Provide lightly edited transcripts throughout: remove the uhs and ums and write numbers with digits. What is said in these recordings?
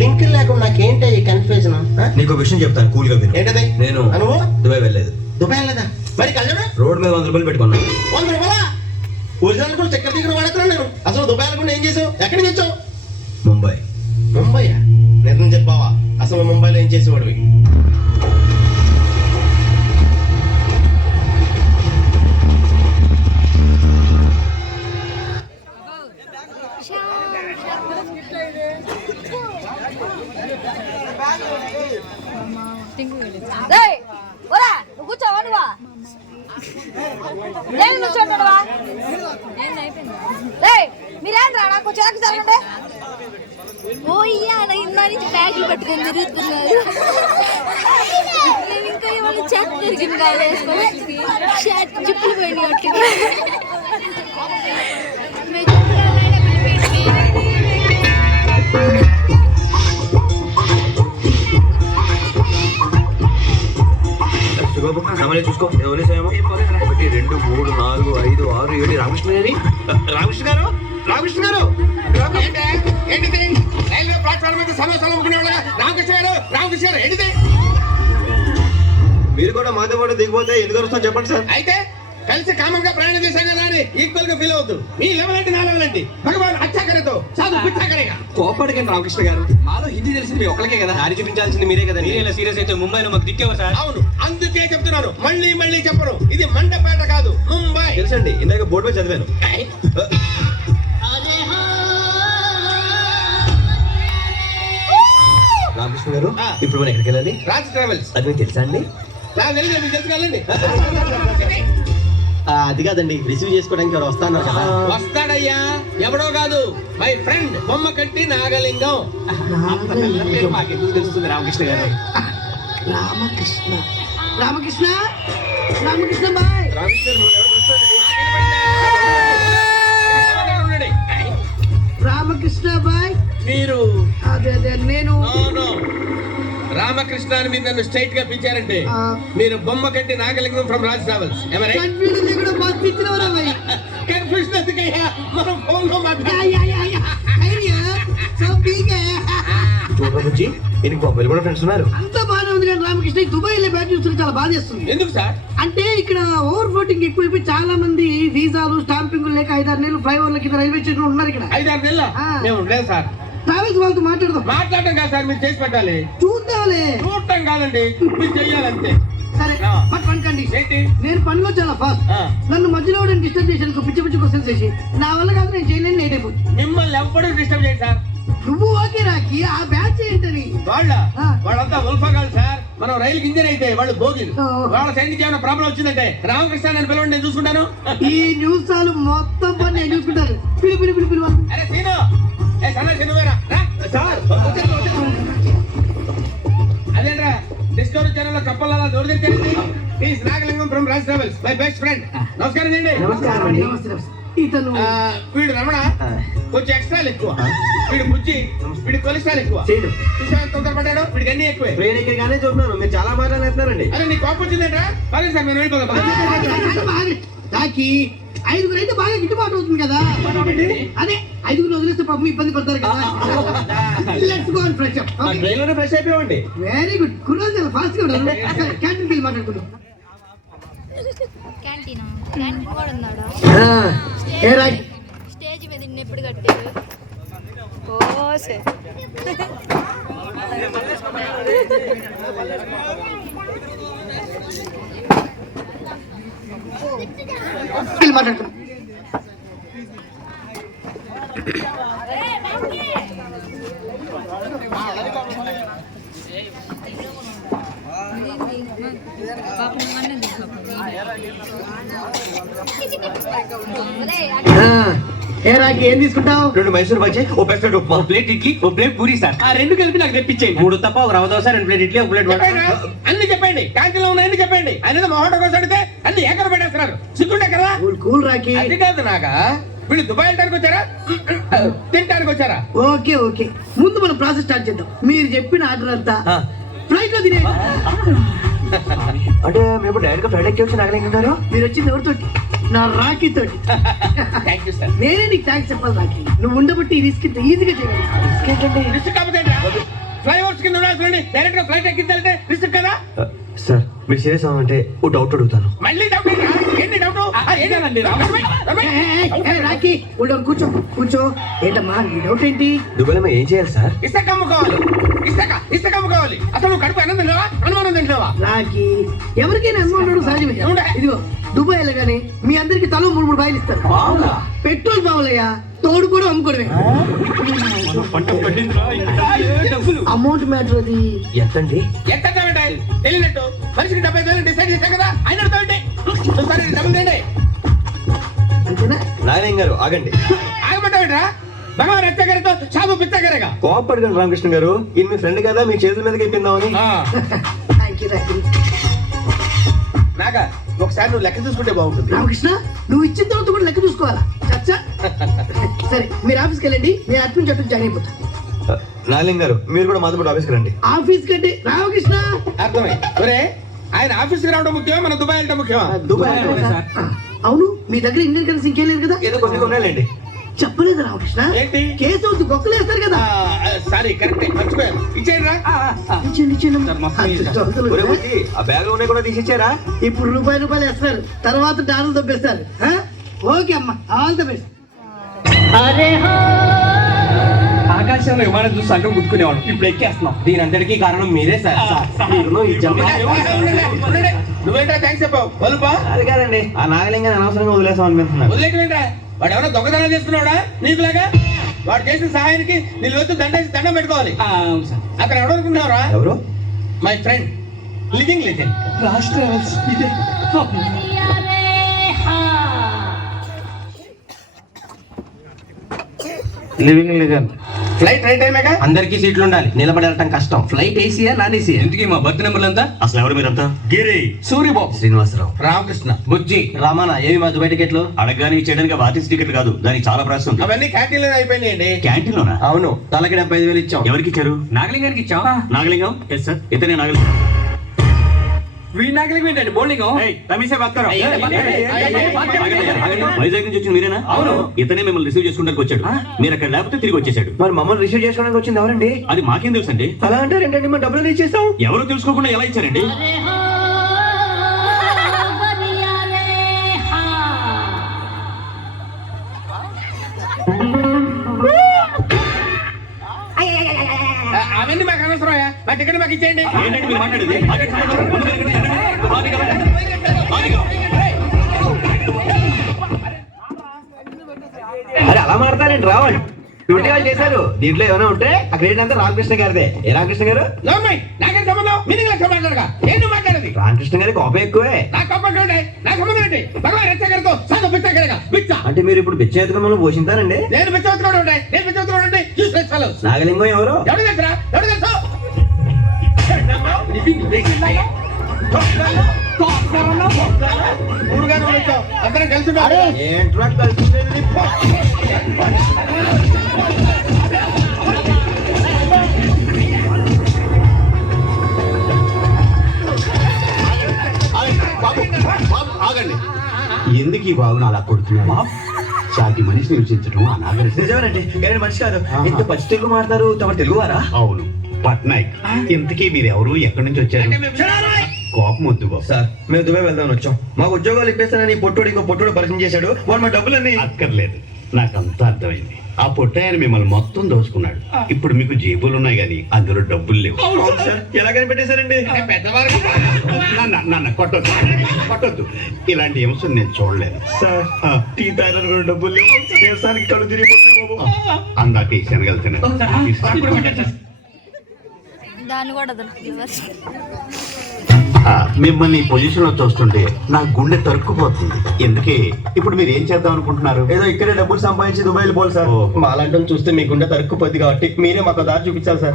Link లేకుండా నాకేంటి ఈ కన్ఫ్యూజన్? నీకు విషయం చెప్తాను, కూల్ గా విను. ఏంటది? నేను నువ్వు దుబాయ్ వెళ్ళలేదు. దుబాయ్ లేదా? మరి కళ్యాణ రోడ్ మీద 100 రూపాయలు పెట్టుకున్నాను. 100 రూపాయలా? ఒరిజినల్ కూడా చక్కెర దగ్గర వాడుతున్నాను నేను. అసలు దుబాయ్ కూడా ఏం చేసావు? ఎక్కడికి వచ్చావు? ముంబై. ముంబైయా? నిజం చెప్పావా? అసలు ముంబైలో ఏం చేసేవాడివి? మీరేంద్రా నాకు చిరాకు జరగండి. ఓ ఇయ్యాల ఇందా నుంచి బ్యాగులు పట్టుకొని తిరుగుతున్నారు. నేను ఇంకా ఇవాళ చెత్త తిరిగింది కాదు, షర్ట్ జిప్పులు పోయింది కాబట్టి బాబు సామాన్య చూసుకో. 1 2 3 4 5 6 7 రామకృష్ణ గారి. రామకృష్ణ గారు, రామకృష్ణ గారు, ఏంటిది? రైల్వే ప్లాట్ఫామ్ మీద సమోసాలు అమ్ముకునేవాళ్ళగా రామకృష్ణ గారు, రామకృష్ణ గారు ఏంటిది? మీరు కూడా మాతో పాటు దిగిపోతే ఎందుకు వస్తాం చెప్పండి సార్. అయితే కలిసి కామన్ గా ప్రయాణం చేశాం కదా అని ఈక్వల్ గా ఫీల్ అవుతూ మీ లెవెల్ ఏంటి, నా లెవెల్ ఏంటి? భగవాన్ అచ్చా కరేతో సాధు పిచ్చా కరేగా. కోపడకండి రామకృష్ణ గారు, మాలో హిందీ తెలిసింది మీ ఒక్కరికే కదా, దారి చూపించాల్సింది మీరే కదా. మీరేలా సీరియస్ అయితే ముంబైలో మాకు దిక్కేవా సార్? అవును, అందుకే చెప్తున్నాను, మళ్ళీ మళ్ళీ చెప్పను, ఇది మండపేట కాదు ముంబై. తెలుసండి, ఇందాక బోర్డు మీద చదివాను. రామకృష్ణ గారు, ఇప్పుడు మనం ఎక్కడికి వెళ్ళాలి? రాజ్ ట్రావెల్స్. అది మీకు తెలుసా అండి? నాకు తెలియదు, మీకు తెలుసు కదండి. అది కాదండి, రిసీవ్ చేసుకోవడానికి ఎవరు వస్తాన్నారు కదా. వస్తాడయ్యా, ఎవడో కాదు, మై ఫ్రెండ్ బొమ్మ కట్టి నాగలింగం. మాకెందుకు తెలుస్తుంది రామకృష్ణ గారు? రామకృష్ణ రామకృష్ణ రామకృష్ణ బాయ్. రామకృష్ణ బాయ్, మీరు అదే అదే నేను రామకృష్ణ అని మీరు నన్ను స్ట్రైట్ గా పిలిచారంటే మీరు బొమ్మ కట్టి Nagalingam from Raj travels. Confusion లేకుండా బాగా పిచ్చినవరా బాయ్. కన్ఫ్యూజన్ ఎందుకయ్యా, మనం ఫోన్ లో చూడబుజ్జి, దీనికి బొమ్మలు కూడా ఫ్రెండ్స్ ఉన్నారు. అంత బాగానే ఉంది కానీ రామకృష్ణ దుబాయ్ వెళ్ళే బ్యాగ్ చూస్తే చాలా బాధ చేస్తుంది. ఎందుకు సార్? అంటే ఇక్కడ ఓవర్ ఫ్లోటింగ్ ఎక్కువైపోయి చాలా మంది వీసాలు స్టాంపింగ్ లేక 5-6 నెలలు ఫ్లైఓవర్ల కింద రైల్వే స్టేషన్ ఉన్నారు ఇక్కడ. 5-6 నెలలు మేము ఉండలేదు సార్. ట్రావెల్స్ వాళ్ళతో మాట్లాడటం కాదు సార్, మీరు చేసి పెట్టాలి. చూద్దాంలే, చూడటం కాదండి, మీరు చెయ్యాలంతే. సరే బట్ వన్ కండిషన్. ఏంటి? నేను పనిలో చాలా ఫాస్ట్. నన్ను మధ్యలో డిస్టర్బ్ చేసేందుకు పిచ్చి పిచ్చి క్వశ్చన్స్ చేసి నా వల్ల కాదు, నేను చేయలేని లేట్ అయిపోతుంది. మిమ్మల్ని ఎవ్వడూ డిస్టర్బ్ చేయండి సార్. నువ్వు ఓకే రాకి, ఆ బ్యాచ్ ఏంటని? వాళ్ళంతా ఉల్ఫగాలు సార్. మనం రైలుకి ఇంజన్ అయితే వాళ్ళు భోగిలు. వాళ్ళ సైడ్ నుంచి ఏమైనా ప్రాబ్లం వచ్చిందంటే రామకృష్ణ అని పిలవండి, నేను చూసుకుంటాను. ఈ న్యూస్ చాలు మొత్తం పని నేను చూసుకుంటాను. పిలువ. అరే సీను, ఏ సన్నాసి నువ్వేరా? అదేంట్రా డిస్కవరీ ఛానల్ లో కప్పల్ అలా దూరం తెచ్చారండి. Please Nagalingam from Raj travels, my best friend. నమస్కారం అండి. నమస్తే. ఇతను వీడు రమణ, కొంచెం ఎక్స్ట్రా ఎక్కువ. వీడు బుజ్జి, వీడి కొలెస్ట్రాల్ ఎక్కువ. తొందరపడ్డాడు, వీడికి అన్ని ఎక్కువే. గానే చూస్తున్నాను, మీరు చాలా మాట్లాడుతున్నారండి. అరే నీ కోపం వచ్చిందంటరా? పర్లేదు సార్, మేము వెళ్ళిపోదాం. నాకి 5 అయితే బాగా గిట్టుబాటు అవుతుంది కదా. అదే 5 వదిలేస్తే పాపం ఇబ్బంది పడతారు కదా. Let's go and fresh up. ట్రైన్లోనే ఫ్రెష్ అయిపోయామండి. Very good. కుర్రాళ్ళు చాలా ఫాస్ట్ గా ఉన్నారు. క్యాంటీన్కి వెళ్ళి మాట్లాడుకుందాం. క్యాంటీనా? క్యాంటీన్ కూడా ఉన్నాడా? స్టేజ్ మీద ఎప్పుడు కట్టారు? మాట్లాడుకుందాం. ఏ రాకి ఏం తీసుకుంటావు? 2 మైసూర్ బజ్జీ, ఓ పెసరట్ ఉప్మా, ప్లేట్ ఇడ్లీ, ఓ ప్లేట్ పూరి సార్. ఆ 2 కలిపి నాకు తెప్పించేయండి. 3 తప్ప, ఒక రవ దోశ, 2 ప్లేట్ ఇడ్లీ, ఒక ప్లేట్ వడ. అన్ని చెప్పండి, క్యాంటీన్ లో ఉన్నాయని చెప్పండి. ఆయన మా హోటల్ కోసం అడిగితే అన్ని ఏకర పెట్టేస్తున్నారు. సిగ్గుంటే కదా. కూల్ రాకి. అది కాదు నాగా, వీళ్ళు దుబాయ్ వెళ్ళడానికి వచ్చారా, తినడానికి వచ్చారా? ఓకే ముందు మనం ప్రాసెస్ స్టార్ట్ చేద్దాం. మీరు చెప్పిన ఆర్డర్ అంతా ఫ్లైట్ లో తినే. అంటే మేము డైరెక్ట్ గా ఫ్లైట్ ఎక్కి వచ్చి నాగలింగారు. మీరు వచ్చింది ఎవరితోటి? నా రాఖీ తోటి. Thank you sir. నేనే నీకు థ్యాంక్స్ చెప్పాలి రాఖీ. నువ్వు ఉండబట్టి ఈ రిస్క్ ఇంత ఈజీగా చేయగలిగావు. రిస్క్ కాకపోతే ఫ్లైఓవర్స్ కింద ఉండాల్సి డైరెక్ట్ గా ఫ్లైట్ ఎక్కించాలంటే రిస్క్ కదా. సార్ మీరు సీరియస్ అవ్వాలంటే ఓ డౌట్ అడుగుతాను. మళ్ళీ డౌట్ ఏంటి డౌట్? రాఖీ ఉండవు, కూర్చో కూర్చో. ఏంటమ్మా నీ డౌట్ ఏంటి? దుబాయ్లో మేము ఏం చేయాలి సార్? ఇసుక అమ్ముకోవాలి. ఇసుక అమ్ముకోవాలి. అసలు నువ్వు కడుపు అన్నం తింటావా అనుమానం తింటావా? రాఖీ ఎవరికైనా అమ్మ ఉండడం సహజమే. ఇదిగో దుబాయ్ వెళ్ళగానే మీ అందరికి తలో 3 బాయిలు ఇస్తారు. పెట్రోల్ బావులయ్యా, తోడు కూడా అమ్ముకోవడమే. అమౌంట్ మ్యాటర్ అది. ఎంతండి? ఎంత తెలియనట్టు మనిషికి 70,000 డిసైడ్ చేశాం కదా. ఆయన సరే డబ్బులు తేండి. అంతేనా? నారాయణ గారు ఆగండి. ఆగమంటావేట్రా? భగవాన్ రత్నగారితో సాగు పిచ్చగారేగా. కోపడకండి రామకృష్ణ గారు, ఈయన మీ ఫ్రెండ్ కదా, మీ చేతుల మీదకి అయిపోయిందామని. Thank you Rakhi. నాగా ఒకసారి నువ్వు లెక్క చూసుకుంటే బాగుంటుంది. రామకృష్ణ నువ్వు ఇచ్చిన తర్వాత కూడా లెక్క చూసుకోవాలా? చచ్చా. సరే మీరు ఆఫీస్కి వెళ్ళండి, నేను అటు నుంచి జాయిన్ అయిపోతాను. నారాయణ గారు మీరు కూడా మాతో పాటు ఆఫీస్కి రండి. ఆఫీస్ కంటే రామకృష్ణ. అర్థమై ఒరే, ఆయన ఆఫీస్కి రావడం ముఖ్యమా మన దుబాయ్ వెళ్ళడం ముఖ్యమా? దుబాయ్ అవును, మీ దగ్గర ఇండియన్ కరెన్సీ ఇంకేం లేదు కదా? ఏదో కొన్ని ఉన్నాయండి. చెప్పలేదు రామకృష్ణ. ఏంటి? కేసు అవుతుంది, బొక్కలు వేస్తారు కదా. సారీ కరెక్ట్ మర్చిపోయాను. ఇచ్చేయండి రా. ఇచ్చేయండి, ఇచ్చేయండి. ఒరే బుజ్జి, ఆ బ్యాగ్ లో ఉన్నాయి కూడా తీసిచ్చారా? ఇప్పుడు రూపాయలు వేస్తారు, తర్వాత డాలర్లు దొబ్బేస్తారు. ఓకే అమ్మా, ఆల్ ద బెస్ట్. ఆకాశంలో విమానం చూసి అడ్డం గుర్తుకునేవాడు, ఇప్పుడు ఎక్కేస్తున్నాం. దీని అంతటికీ కారణం మీరే సార్. నువ్వేంటా థ్యాంక్స్ చెప్పావు? వలుపా అది కాదండి, ఆ నాగలింగాన్ని అనవసరంగా వదిలేసాం అనిపిస్తున్నారు. వదిలేటంటే వాడు ఎవరో దొంగతనం చేస్తున్నాడా నీకులాగా? వాడు చేసిన సహాయానికి నీ వద్దు దండం పెట్టుకోవాలి. అక్కడ ఎవడనుకున్నావురా? ఎవరు? My friend living legend last travels ఇదే. Living legend. ఫ్లైట్ రైట్ టైమేగా. అందరికీ సీట్లు ఉండాలి, నిలబడి వెళ్ళటం కష్టం. ఫ్లైట్ ఏసీయా నాన్ ఏసీయా? ఎందుకు మా బర్త్ నెంబర్లు అంతా? అసలు ఎవరు మీరంతా? గిరి, సూర్యబాబు, శ్రీనివాసరావు, రామకృష్ణ, బుజ్జి, రామానా. ఏవి మా దుబాయ్ టికెట్లు? అడగగానే ఇచ్చేయడానికి ఆర్టిస్ట్ టికెట్ కాదు, దానికి చాలా ప్రాసెస్ ఉంది. అవన్నీ క్యాంటీన్ లో అయిపోయినాయండి. క్యాంటీన్ లోనా? అవును, తలకి 75,000 ఇచ్చాం. ఎవరికి ఇచ్చారు? నాగలింగానికి ఇచ్చాం. నాగలింగం? ఎస్ సార్, ఇతనే నాగలింగం. వీడి నాగలింగం ఏంటండి? బౌలింగ్. వైజాగ్ నుంచి వచ్చింది మీరేనా? అవును. ఇతనే మిమ్మల్ని రిసీవ్ చేసుకోవడానికి వచ్చాడు. మీరు అక్కడ లేకపోతే తిరిగి వచ్చేసాడు. మరి మమ్మల్ని రిసీవ్ చేసుకోవడానికి వచ్చింది ఎవరండి? అది మాకేం తెలుసు అండి. అలా అంటారు ఏంటండి? మేము డబ్బులు ఇచ్చేస్తాం. ఎవరు తెలుసుకోకుండా ఎలా ఇచ్చారండి? అవన్నీ మాకు అనవసరం. మా టికెట్ మాకు ఇచ్చేయండి. ఏంటంటే మీరు మాట్లాడేది? అరే అలా మాట్లాడండి, రావండి. డ్యూటీ వాళ్ళు చేశారు. దీంట్లో ఏమైనా ఉంటే ఆ క్రెడిట్ అంతా రామకృష్ణ గారిదే. ఏ రామకృష్ణ గారు? నాకేం సంబంధం? మీనింగ్ లెక్క మాట్లాడగా ఏం మాట్లాడేది? రామకృష్ణ గారి కోపం ఎక్కువే. నా కోపం నా సంబంధం ఏంటి? భగవాన్ రచ్చగారితో సాగు పిచ్చగారిగా బిచ్చ. అంటే మీరు ఇప్పుడు బిచ్చేతకమని పోషించారండి? నేను పిచ్చవచ్చుకోవడం ఉంటాయి. నేను పిచ్చవచ్చుకోవడం ఉంటాయి. చూసి నాగలింగం ఎవరు? ఎవడు తెలుసా? ఎవడు తెలుసు? అందరం కలిసి ఏంట్రా కలిసి ఆగండి. ఎందుకు ఈ బాబును అలా కొడుతున్నాడు? సాటి మనిషిని రుచించడం అనాగరికం. నిజమేనండి, కానీ మనిషి కాదు. ఇంత పచ్చి తెలుగు మాట్లాడతారు. తమ తెలుగువారా? అవును, పట్నాయక్. ఇంతకీ మీరు ఎవరు, ఎక్కడి నుంచి వచ్చారు? కోపం వద్దు బాబు. సార్ మేము దుబాయ్ వెళ్దామని వచ్చాం. మాకు ఉద్యోగాలు ఇప్పేస్తానని పొట్టోడు ఇంకో పొట్టోడు పరిచయం చేశాడు. వాడు మా డబ్బులన్నీ. అక్కర్లేదు, నాకంతా అర్థమైంది. ఆ పొట్టాయని మిమ్మల్ని మొత్తం దోచుకున్నాడు. ఇప్పుడు మీకు జేబులు ఉన్నాయి కానీ అందులో డబ్బులు లేవు. సార్ ఎలా కనిపెట్టేశారండి? పెద్దవారు నాన్న కొట్టొద్దు, కొట్టొద్దు. ఇలాంటి అంశం నేను చూడలేదు. సార్ టీ తాగిన కూడా డబ్బులు లేవు. దేశానికి కళ్ళు తిరిగిపోతున్నాయి బాబు. అందాక ఈ శనగలుతున్నాను. దాన్ని కూడా దొరికి మిమ్మల్ని ఈ పొజిషన్ లో చూస్తుంటే నా గుండె తరుక్కుపోతుంది. ఎందుకే ఇప్పుడు మీరు ఏం చేద్దాం అనుకుంటున్నారు? ఏదో ఇక్కడే డబ్బులు సంపాదించి దుబాయ్ వెళ్ళిపోవాలి సార్. మాలాంటి చూస్తే మీకుండే తరుక్కుపోద్ది కాబట్టి మీరే మాకు దారి చూపించాలి సార్.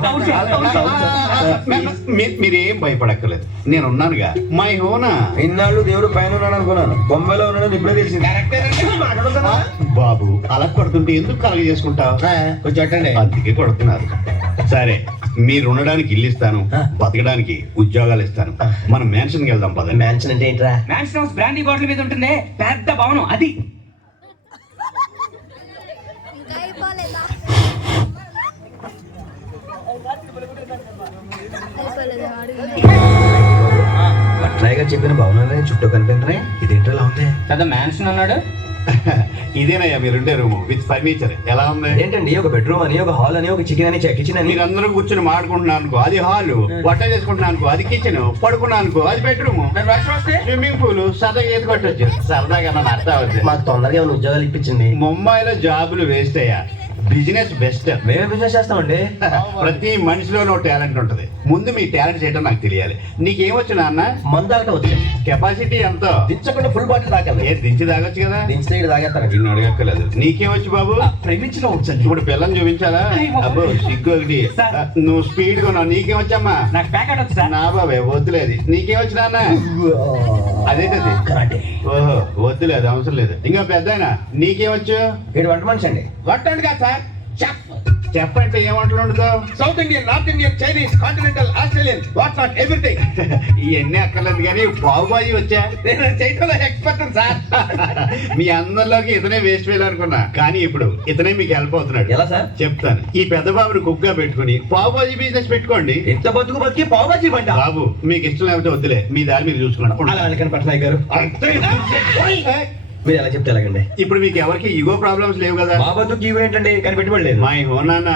మీరేం భయపడక్కర్లేదు, నేను ఉన్నానుగా. మై హోనా. ఇన్నాళ్ళు దేవుడు పైన ఉన్నాడు అనుకున్నాను, బొంబాయిలో ఉన్నాడని ఇప్పుడే తెలిసింది. బాబు అలా కొడుతుంటే ఎందుకు కలగ చేసుకుంటావు? కొంచెం అట్టండి. అందుకే కొడుతున్నారు. సరే మీరు ఉండడానికి ఇల్లు ఇస్తాను, బతకడానికి ఉద్యోగాలు ఇస్తాను. మనం మ్యాన్షన్కి వెళ్దాం పదండి. మ్యాన్షన్ అంటే ఏంట్రా? మ్యాన్షన్ హౌస్ బ్రాండీ బాటిల్ మీద ఉంటుంది, పెద్ద భవనం అది. ఇంకా అయిపోలేదా? అయిపోలేదా? అడుగునే. పట్నాయ్ గారు చెప్పిన భవనాలే చుట్టూ కనిపించే ఇదేంట్రా ఇలా ఉంది? పెద్ద మ్యాన్షన్ అన్నాడు. ఇదేనయ్యా మీరుండే రూమ్ విత్ ఫర్నిచర్. ఎలా ఉంది? ఏంటండి ఒక బెడ్రూమ్ అని, ఒక హాల్ అని, ఒక చికెన్ అని, కిచెన్ అని. మీరందరూ కూర్చొని మాడుకుంటున్నాను అనుకో అది హాల్, వంట చేసుకుంటున్నాను అనుకో అది కిచెన్, పడుకున్నాను అనుకో అది బెడ్రూమ్, స్విమ్మింగ్ పూల్, సరదాగా ఈత కొట్టొచ్చు. సరదాగా నన్ను అర్థం అవుతుంది. మాకు తొందరగా ఏమైనా ఉద్యోగాలు ఇప్పించింది. ముంబైలో జాబులు వేస్ట్ అయ్యా, బిజినెస్ బెస్ట్. మేమే బిజినెస్ చేస్తామండి. ప్రతి మనిషిలోనూ టాలెంట్ ఉంటది. ముందు మీ టాలెంట్ చేయడం నాకు తెలియాలి. నీకేమొచ్చు నాన్న? మందు తాగటం వచ్చి కెపాసిటీ ఎంతో? దించకుండా ఫుల్ బాటిల్ తాగాలి. ఏ దించి తాగొచ్చు కదా. దించితే ఇక్కడ తాగేస్తాను. నిన్ను అడగక్కర్లేదు. నీకేమొచ్చు బాబు? ప్రేమించడం వచ్చండి. ఇప్పుడు పిల్లల్ని చూపించాలా? అబ్బో సిగ్గు ఒకటి. నువ్వు స్పీడ్ గా ఉన్నావు. నీకేమొచ్చమ్మా? నాకు ప్యాకెట్ వచ్చి సార్. నా బాబే వద్దులేదు. నీకేమొచ్చు నాన్న? అదేంటది? కరాటే. ఓహో వద్దులేదు, అవసరం లేదు. ఇంకా పెద్దాయన నీకేమొచ్చు? వీడు వంట మనిషి అండి. వంటండి కదా సార్, చెఫ్. చెఫ్ అంటే ఏం వంటలు వండుతావు? South Indian, North Indian, Chinese, continental, Australian, what not everything. ఇవన్నీ అక్కర్లేదు కానీ పావు బాజీ వచ్చా? నేను చేయటంలో ఎక్స్పర్ట్ సార్. మీ అందరిలోకి ఇతనే వేస్ట్ వేయాలనుకున్నా, కానీ ఇప్పుడు ఇతనే మీకు హెల్ప్ అవుతున్నాడు. ఎలా సార్? చెప్తాను. ఈ పెద్ద బాబుని కుక్ గా పెట్టుకుని పావు బాజీ బిజినెస్ పెట్టుకోండి. ఎంత బతుకు బతికి పావు బాజీ బంట. బాబు మీకు ఇష్టం లేకపోతే వద్దులే, మీ దారి మీరు చూసుకోండి. అలా అనకండి పట్నాయక్ గారు. మీరు ఎలా చెప్తే ఎలాగండి? ఇప్పుడు మీకు ఎవరికి ఈగో ప్రాబ్లమ్స్ లేవు కదా? మా బతుకు ఇవి ఏంటండి? కానీ పెట్టుబడి లేదు. మా హోనాన్న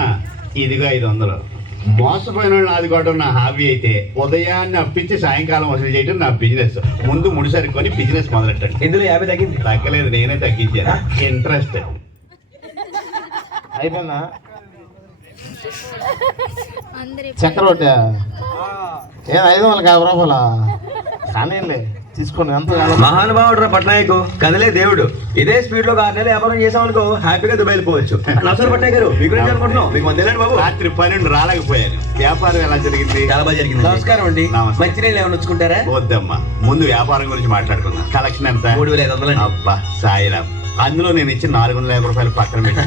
ఇదిగా 500. మోసపోయిన వాళ్ళని ఆదుకోవడం నా హాబీ అయితే ఉదయాన్నే అప్పించి సాయంకాలం వసూలు చేయడం నా బిజినెస్. ముందు ముడిసరి కొని బిజినెస్ మొదలెట్టండి. ఇందులో 50 తగ్గింది. తగ్గలేదు, నేనే తగ్గించాను. ఇంట్రెస్ట్ అయిపోయిందా? అందరి చక్రవడ్డీ ఏం 550 రూపాయలా? కానీ తీసుకోండి. ఎంత మహానుభావుడు రా పట్నాయక్, కదలే దేవుడు. ఇదే స్పీడ్ లో 6 నెలలు వ్యాపారం చేసామనుకో హ్యాపీగా దుబాయ్ వెళ్ళిపోవచ్చు. నమస్కారం పట్నాయక్ గారు, మీ గురించి అనుకుంటున్నాం. మీకు మంది బాబు. రాత్రి 12 రాలేకపోయాను. వ్యాపారం ఎలా జరిగింది? చాలా బాగా జరిగింది. నమస్కారం అండి. నమస్తే. మంచినీళ్ళు ఏమైనా వచ్చుకుంటారా? వద్దమ్మా, ముందు వ్యాపారం గురించి మాట్లాడుకుందాం. కలెక్షన్ ఎంత? 3500. అబ్బా సాయిరామ్, అందులో నేను ఇచ్చిన 450 రూపాయలు పక్కన పెట్టి.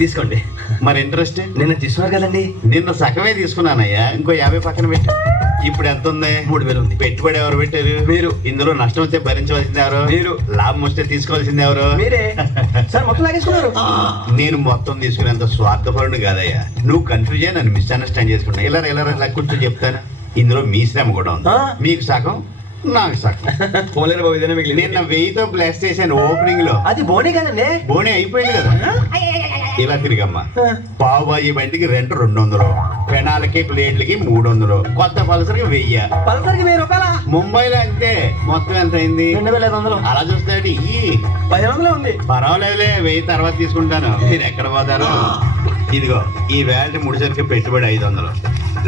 తీసుకోండి. మరి ఇంట్రెస్ట్? నిన్న తీసుకున్నారు కదండి. నిన్న సగమే తీసుకున్నానయ్యా, ఇంకో 50 పక్కన పెట్టి. ఇప్పుడు ఎంత ఉంది? 3000 ఉంది. పెట్టుబడి ఎవరు పెట్టారు? మీరు. ఇందులో నష్టం వస్తే భరించవలసింది ఎవరు? మీరు. లాభం వస్తే తీసుకోవాల్సింది ఎవరు? మీరే. సార్ మొత్తం లాగేసుకున్నారు. నేను మొత్తం తీసుకునేంత స్వార్థపరుడు కాదయ్యా. నువ్వు కన్ఫ్యూజ్ అయ్యి నన్ను మిస్అండర్స్టాండ్ చేసుకున్నా. ఇలా కూర్చొని చెప్తాను. ఇందులో మీ శ్రమ కూడా ఉంది. మీకు సగం, నాకు సగం. పోలేరు బాబు, ఇదేనా మిగిలింది. నిన్న 1000తో ప్లస్ చేశాను ఓపెనింగ్ లో. అది బోనే కదండి. బోనే అయిపోయింది కదా. ఇలా తిరిగమ్మా. పావు బాజీ బండికి రెంట్ 200, పెనాలకి ప్లేట్లకి 300, కొత్త పల్సర్కి 1000. పలసరికి 1000 రూపాయల. ముంబైలో అంతే. మొత్తం ఎంత అయింది? 2500. అలా చూస్తే 1500 ఉంది. పర్వాలేదులే, 1000 తర్వాత తీసుకుంటాను. మీరు ఎక్కడ పోతారు? ఇదిగో ఈ వేల్ట్ ముడిసరికి పెట్టుబడి 500.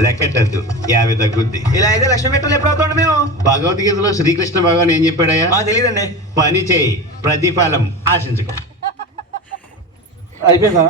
లెక్కట్టద్దు, 50 తగ్గుద్ది. ఇలా అయితే లక్ష్మి పెట్టాలి. ఎప్పుడు అవుతాండి మేము? భగవద్గీతలో శ్రీకృష్ణ భగవాన్ ఏం చెప్పాడయ్యా? తెలియదండి. పని చేయి, ప్రతిఫలం ఆశించుకో. అయిపోయిందా?